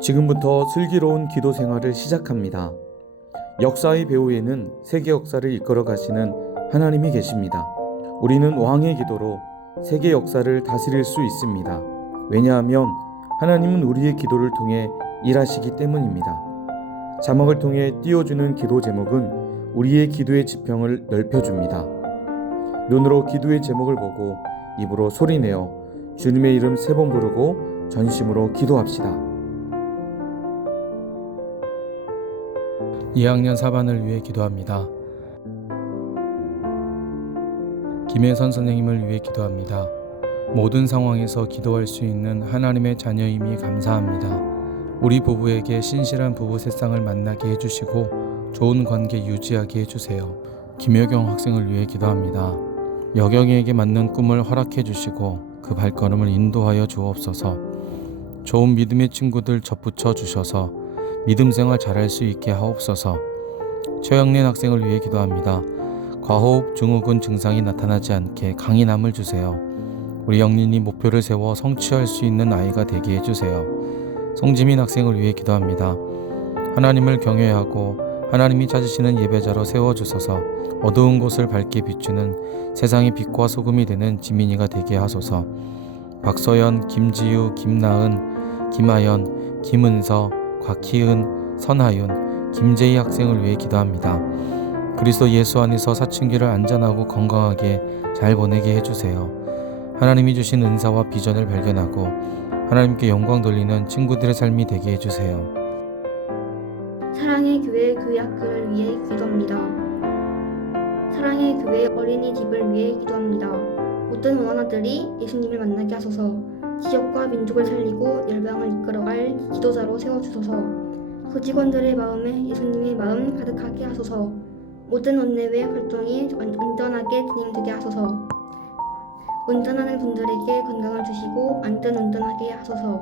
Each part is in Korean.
지금부터 슬기로운 기도 생활을 시작합니다. 역사의 배후에는 세계 역사를 이끌어 가시는 하나님이 계십니다. 우리는 왕의 기도로 세계 역사를 다스릴 수 있습니다. 왜냐하면 하나님은 우리의 기도를 통해 일하시기 때문입니다. 자막을 통해 띄워주는 기도 제목은 우리의 기도의 지평을 넓혀줍니다. 눈으로 기도의 제목을 보고 입으로 소리내어 주님의 이름 3번 부르고 전심으로 기도합시다. 2학년 4반을 위해 기도합니다. 김혜선 선생님을 위해 기도합니다. 모든 상황에서 기도할 수 있는 하나님의 자녀임이 감사합니다. 우리 부부에게 신실한 부부 세상을 만나게 해주시고 좋은 관계 유지하게 해주세요. 김효경 학생을 위해 기도합니다. 여경이에게 맞는 꿈을 허락해 주시고 그 발걸음을 인도하여 주옵소서. 좋은 믿음의 친구들 접붙여 주셔서 믿음 생활 잘할 수 있게 하옵소서. 최영린 학생을 위해 기도합니다. 과호흡 증후군 증상이 나타나지 않게 강인함을 주세요. 우리 영린이 목표를 세워 성취할 수 있는 아이가 되게 해주세요. 송지민 학생을 위해 기도합니다. 하나님을 경외하고 하나님이 찾으시는 예배자로 세워주셔서 어두운 곳을 밝게 비추는 세상의 빛과 소금이 되는 지민이가 되게 하소서. 박서연, 김지유, 김나은, 김하연, 김은서, 곽희은, 선하윤, 김재희 학생을 위해 기도합니다. 그리스도 예수 안에서 사춘기를 안전하고 건강하게 잘 보내게 해주세요. 하나님이 주신 은사와 비전을 발견하고 하나님께 영광 돌리는 친구들의 삶이 되게 해주세요. 사랑의 교회 교회학교를 위해 기도합니다. 사랑의 교회 어린이집을 위해 기도합니다. 모든 원하나들이 예수님을 만나게 하소서. 지역과 민족을 살리고 열방을 이끌어갈 기도자로 세워주소서. 그 직원들의 마음에 예수님의 마음 가득하게 하소서. 모든 원내외 활동이 안전하게 진행되게 하소서. 운전하는 분들에게 건강을 주시고 안전 운전하게 하소서.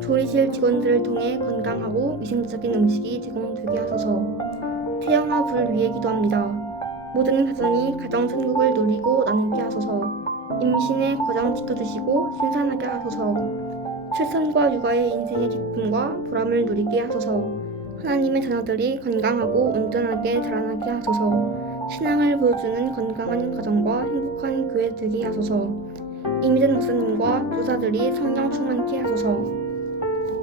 조리실 직원들을 통해 건강하고 위생적인 음식이 제공되게 하소서. 태양과 불을 위해 기도합니다. 모든 가정이 가정 천국을 누리고 나누게 하소서. 임신의 과정 지켜주시고 신선하게 하소서. 출산과 육아의 인생의 기쁨과 보람을 누리게 하소서. 하나님의 자녀들이 건강하고 온전하게 자라나게 하소서. 신앙을 보여주는 건강한 가정과 행복한 교회 되게 하소서. 이미전 목사님과 교사들이 성령 충만케 하소서.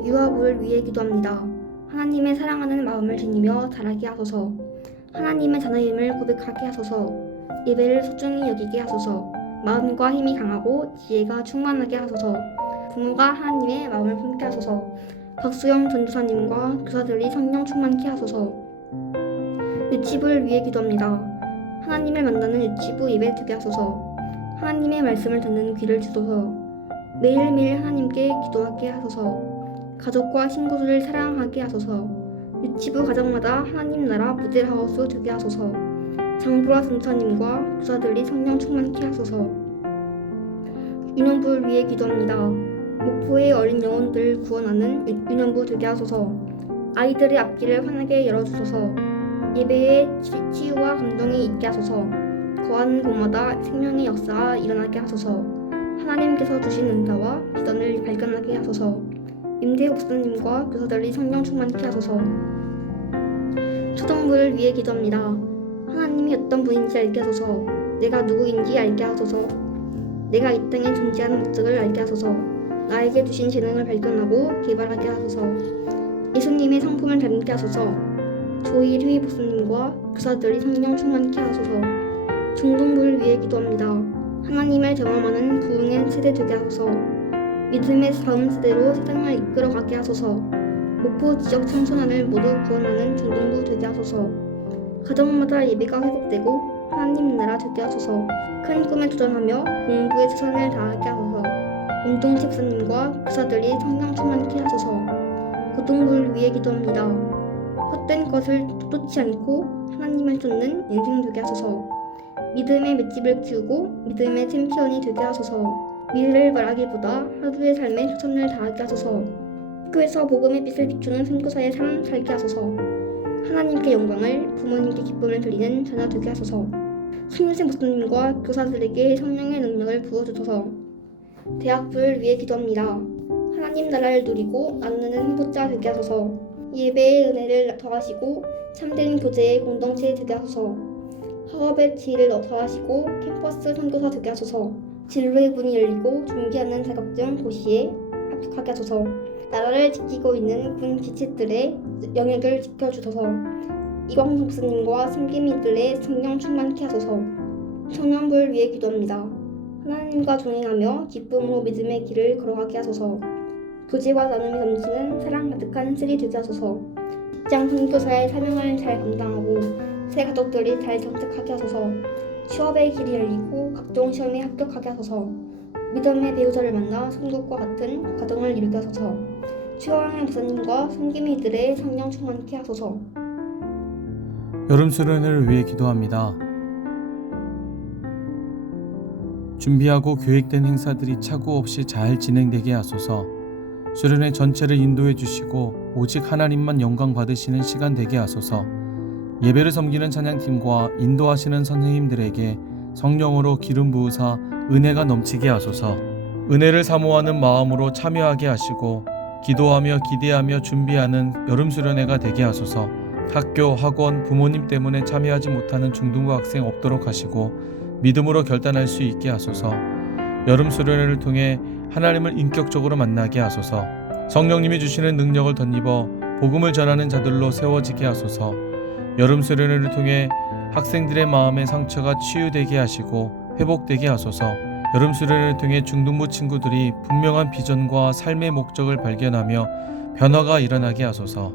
유아부를 위해 기도합니다. 하나님의 사랑하는 마음을 지니며 자라게 하소서. 하나님의 자녀임을 고백하게 하소서. 예배를 소중히 여기게 하소서. 마음과 힘이 강하고 지혜가 충만하게 하소서. 부모가 하나님의 마음을 품게 하소서. 박수영 전도사님과 교사들이 성령 충만케 하소서. 유치부를 위해 기도합니다. 하나님을 만나는 유치부 예배 되게 하소서. 하나님의 말씀을 듣는 귀를 주소서. 매일매일 하나님께 기도하게 하소서. 가족과 친구들을 사랑하게 하소서. 유치부 가정마다 하나님 나라 모델하우스 되게 하소서. 장보라 전도사님과 교사들이 성령 충만케 하소서. 유년부를 위해 기도합니다. 목포의 어린 영혼들 구원하는 유년부 되게 하소서. 아이들의 앞길을 환하게 열어주소서. 예배에 치유와 감동이 있게 하소서. 거하는 곳마다 생명의 역사가 일어나게 하소서. 하나님께서 주신 은사와 비전을 발견하게 하소서. 임대호 목사님과 교사들이 성령 충만케 하소서. 초등부를 위해 기도합니다. 하나님이 어떤 분인지 알게 하소서. 내가 누구인지 알게 하소서. 내가 이 땅에 존재하는 목적을 알게 하소서. 나에게 주신 재능을 발견하고 개발하게 하소서. 예수님의 성품을 닮게 하소서. 조일휘 목사님과 교사들이 성령 충만케 하소서. 중동부를 위해 기도합니다. 하나님을 경험하는 부흥의 세대 되게 하소서. 믿음의 다음 세대로 세상을 이끌어가게 하소서. 목포 지역 청소년을 모두 구원하는 중동부 되게 하소서. 가정마다 예배가 회복되고 하나님 나라 되게 하소서. 큰 꿈에 도전하며 공부에 최선을 다하게 하소서. 임동식 목사님과 교사들이 성령 충만케 하소서. 고등부를 위해 기도합니다. 헛된 것을 쫓지 않고 하나님을 쫓는 인생 되게 하소서. 믿음의 맷집을 키우고 믿음의 챔피언이 되게 하소서. 미래를 말하기보다 하루의 삶에 최선을 다하게 하소서. 학교에서 복음의 빛을 비추는 선교사의 삶 살게 하소서. 하나님께 영광을, 부모님께 기쁨을 드리는 자녀 되게 하소서. 신유생 목사님과 교사들에게 성령의 능력을 부어주소서. 대학부를 위해 기도합니다. 하나님 나라를 누리고 나누는 행복자 되게 하소서. 예배의 은혜를 더하시고 참된 교제의 공동체 되게 하소서. 학업의 지혜를 더하시고 캠퍼스 선교사 되게 하소서. 진로의 문이 열리고 준비하는 자격증 고시에 합격하게 하소서. 나라를 지키고 있는 군 기칙들의 영역을 지켜주소서. 이광 목사님과 섬김이들의 성령 충만케 하소서. 청년부를 위해 기도합니다. 하나님과 동행하며 기쁨으로 믿음의 길을 걸어가게 하소서. 교제와 나눔이 넘치는 사랑 가득한 슬이 되게 하소서. 직장 선교사의 사명을 잘 감당하고 새 가족들이 잘 정착하게 하소서. 취업의 길이 열리고 각종 시험에 합격하게 하소서. 믿음의 배우자를 만나 천국과 같은 가정을 이루게 하소서. 최호랑의 목사님과 섬김이들의 성령 충만케 하소서. 여름 수련회를 위해 기도합니다. 준비하고 계획된 행사들이 착오 없이 잘 진행되게 하소서. 수련회 전체를 인도해 주시고 오직 하나님만 영광 받으시는 시간 되게 하소서. 예배를 섬기는 찬양팀과 인도하시는 선생님들에게 성령으로 기름 부으사 은혜가 넘치게 하소서. 은혜를 사모하는 마음으로 참여하게 하시고 기도하며 기대하며 준비하는 여름 수련회가 되게 하소서. 학교, 학원, 부모님 때문에 참여하지 못하는 중등부 학생 없도록 하시고 믿음으로 결단할 수 있게 하소서. 여름 수련회를 통해 하나님을 인격적으로 만나게 하소서. 성령님이 주시는 능력을 덧입어 복음을 전하는 자들로 세워지게 하소서. 여름 수련회를 통해 학생들의 마음의 상처가 치유되게 하시고 회복되게 하소서. 여름 수련회를 통해 중등부 친구들이 분명한 비전과 삶의 목적을 발견하며 변화가 일어나게 하소서.